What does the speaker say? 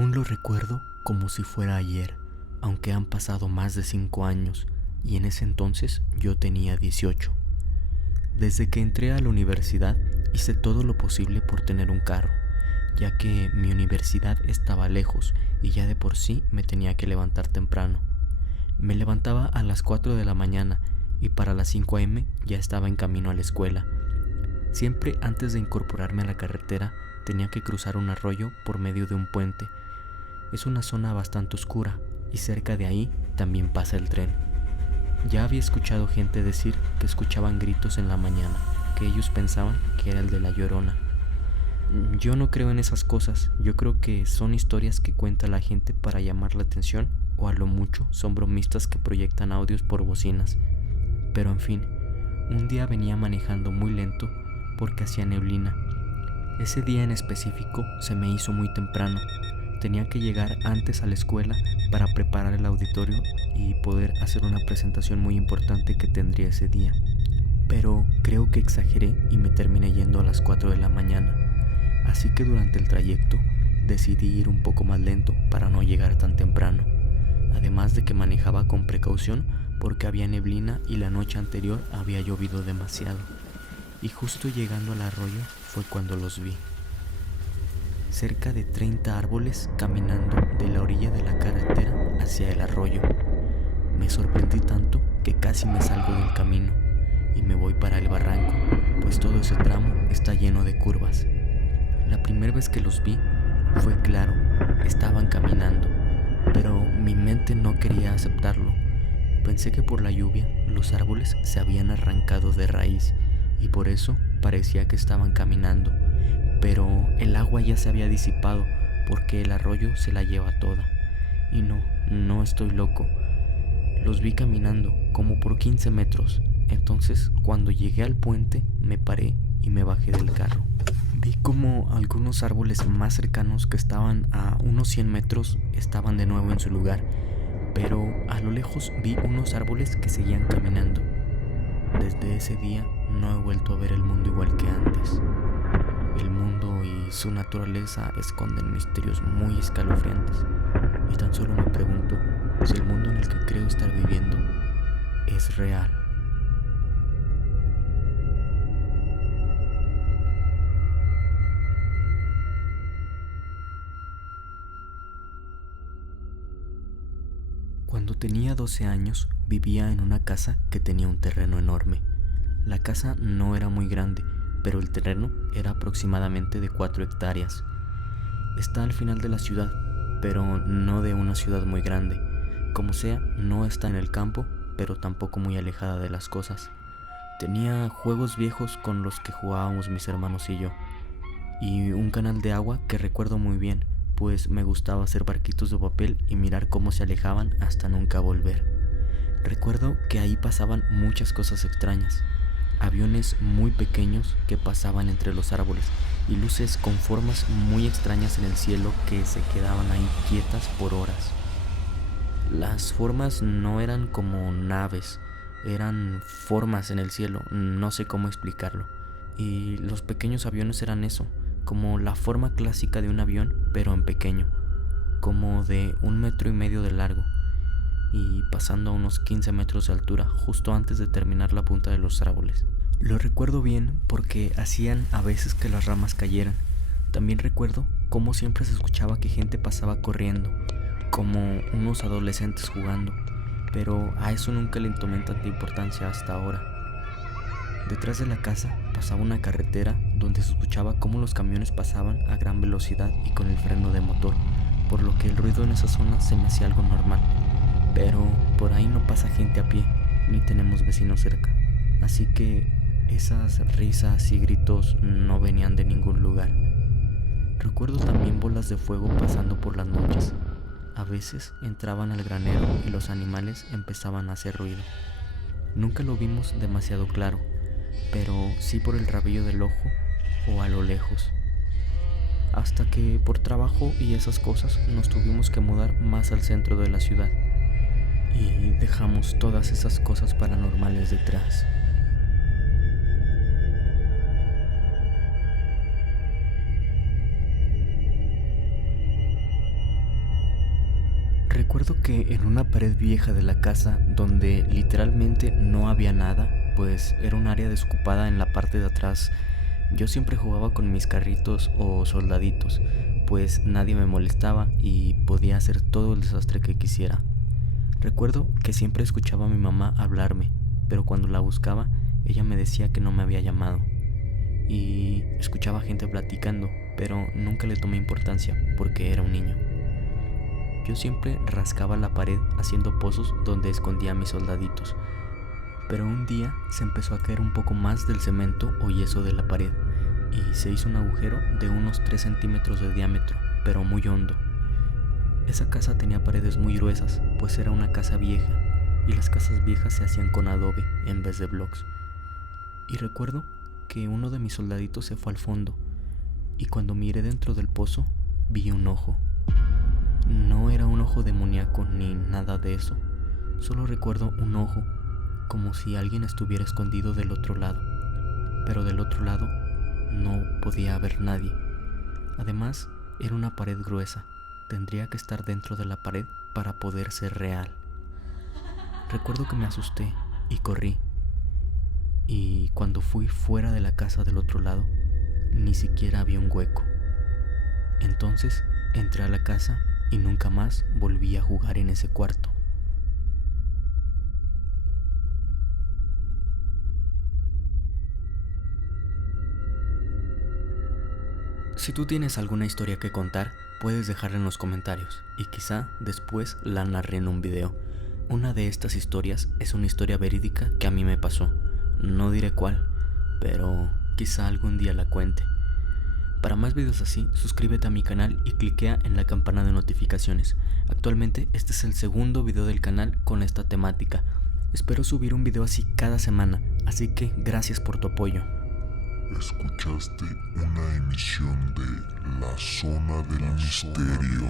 Aún lo recuerdo como si fuera ayer, aunque han pasado más de 5 años y en ese entonces yo tenía 18. Desde que entré a la universidad hice todo lo posible por tener un carro, ya que mi universidad estaba lejos y ya de por sí me tenía que levantar temprano. Me levantaba a las 4 de la mañana y para las 5 a.m. ya estaba en camino a la escuela. Siempre antes de incorporarme a la carretera tenía que cruzar un arroyo por medio de un puente. Es una zona bastante oscura y cerca de ahí también pasa el tren. Ya había escuchado gente decir que escuchaban gritos en la mañana, que ellos pensaban que era el de la Llorona. Yo no creo en esas cosas, yo creo que son historias que cuenta la gente para llamar la atención o a lo mucho son bromistas que proyectan audios por bocinas. Pero en fin, un día venía manejando muy lento porque hacía neblina. Ese día en específico se me hizo muy temprano. Tenía que llegar antes a la escuela para preparar el auditorio y poder hacer una presentación muy importante que tendría ese día. Pero creo que exageré y me terminé yendo a las 4 de la mañana. Así que durante el trayecto decidí ir un poco más lento para no llegar tan temprano. Además de que manejaba con precaución porque había neblina y la noche anterior había llovido demasiado. Y justo llegando al arroyo fue cuando los vi. Cerca de 30 árboles caminando de la orilla de la carretera hacia el arroyo. Me sorprendí tanto que casi me salgo del camino y me voy para el barranco, pues todo ese tramo está lleno de curvas. La primera vez que los vi fue claro, estaban caminando, pero mi mente no quería aceptarlo. Pensé que por la lluvia los árboles se habían arrancado de raíz y por eso parecía que estaban caminando. Pero el agua ya se había disipado porque el arroyo se la lleva toda. Y no estoy loco. Los vi caminando como por 15 metros. Entonces, cuando llegué al puente, me paré y me bajé del carro. Vi como algunos árboles más cercanos que estaban a unos 100 metros estaban de nuevo en su lugar. Pero a lo lejos vi unos árboles que seguían caminando. Desde ese día no he vuelto a ver el mundo igual que antes. El mundo y su naturaleza esconden misterios muy escalofriantes y tan solo me pregunto si el mundo en el que creo estar viviendo es real. Cuando tenía 12 años vivía en una casa que tenía un terreno enorme. La casa no era muy grande, pero el terreno era aproximadamente de 4 hectáreas. Está al final de la ciudad, pero no de una ciudad muy grande. Como sea, no está en el campo, pero tampoco muy alejada de las cosas. Tenía juegos viejos con los que jugábamos mis hermanos y yo, y un canal de agua que recuerdo muy bien, pues me gustaba hacer barquitos de papel y mirar cómo se alejaban hasta nunca volver. Recuerdo que ahí pasaban muchas cosas extrañas. Aviones muy pequeños que pasaban entre los árboles y luces con formas muy extrañas en el cielo que se quedaban ahí quietas por horas. Las formas no eran como naves, eran formas en el cielo, no sé cómo explicarlo. Y los pequeños aviones eran eso, como la forma clásica de un avión, pero en pequeño, como de 1,5 metros de largo y pasando a unos 15 metros de altura justo antes de terminar la punta de los árboles. Lo recuerdo bien porque hacían a veces que las ramas cayeran. También recuerdo cómo siempre se escuchaba que gente pasaba corriendo, como unos adolescentes jugando, pero a eso nunca le tomé tanta importancia hasta ahora. Detrás de la casa pasaba una carretera donde se escuchaba cómo los camiones pasaban a gran velocidad y con el freno de motor, por lo que el ruido en esa zona se me hacía algo normal. Pero por ahí no pasa gente a pie, ni tenemos vecinos cerca, así que esas risas y gritos no venían de ningún lugar. Recuerdo también bolas de fuego pasando por las noches. A veces entraban al granero y los animales empezaban a hacer ruido. Nunca lo vimos demasiado claro, pero sí por el rabillo del ojo o a lo lejos. Hasta que por trabajo y esas cosas nos tuvimos que mudar más al centro de la ciudad. Y dejamos todas esas cosas paranormales detrás. Recuerdo que en una pared vieja de la casa, donde literalmente no había nada, pues era un área desocupada en la parte de atrás, yo siempre jugaba con mis carritos o soldaditos, pues nadie me molestaba y podía hacer todo el desastre que quisiera. Recuerdo que siempre escuchaba a mi mamá hablarme, pero cuando la buscaba, ella me decía que no me había llamado. Y escuchaba gente platicando, pero nunca le tomé importancia porque era un niño. Yo siempre rascaba la pared haciendo pozos donde escondía a mis soldaditos, pero un día se empezó a caer un poco más del cemento o yeso de la pared y se hizo un agujero de unos 3 centímetros de diámetro, pero muy hondo. Esa casa tenía paredes muy gruesas, pues era una casa vieja, y las casas viejas se hacían con adobe en vez de blocks. Y recuerdo que uno de mis soldaditos se fue al fondo, y cuando miré dentro del pozo, vi un ojo. No era un ojo demoníaco ni nada de eso, solo recuerdo un ojo, como si alguien estuviera escondido del otro lado, pero del otro lado no podía haber nadie. Además, era una pared gruesa, tendría que estar dentro de la pared para poder ser real. Recuerdo que me asusté y corrí, y cuando fui fuera de la casa del otro lado, ni siquiera había un hueco. Entonces entré a la casa y nunca más volví a jugar en ese cuarto. Si tú tienes alguna historia que contar, puedes dejarla en los comentarios y quizá después la narré en un video. Una de estas historias es una historia verídica que a mí me pasó. No diré cuál, pero quizá algún día la cuente. Para más videos así, suscríbete a mi canal y cliquea en la campana de notificaciones. Actualmente este es el segundo video del canal con esta temática. Espero subir un video así cada semana, así que gracias por tu apoyo. Escuchaste una emisión de La Zona del Misterio.